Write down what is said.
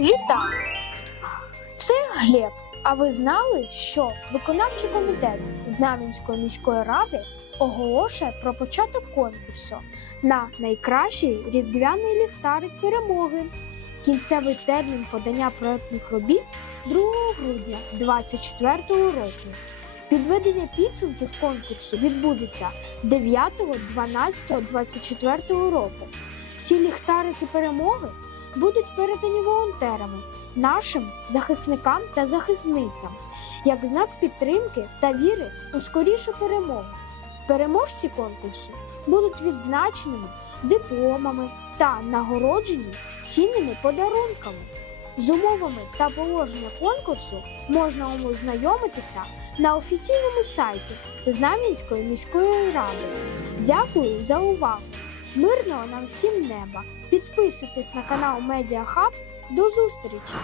Вітаю! Це Глеб. А ви знали, що виконавчий комітет Знам'янської міської ради оголошує про початок конкурсу на найкращий різдвяний ліхтарик перемоги. Кінцевий термін подання проектних робіт 2 грудня 2024 року. Підведення підсумків конкурсу відбудеться 9.12.24 року. Всі ліхтарики перемоги будуть передані волонтерами, нашим захисникам та захисницям, як знак підтримки та віри у скорішу перемогу. Переможці конкурсу будуть відзначеними дипломами та нагороджені цінними подарунками. З умовами та положення конкурсу можна ознайомитися на офіційному сайті Знам'янської міської ради. Дякую за увагу! Мирного нам всім неба! Підписуйтесь на канал Медіа Хаб. До зустрічі!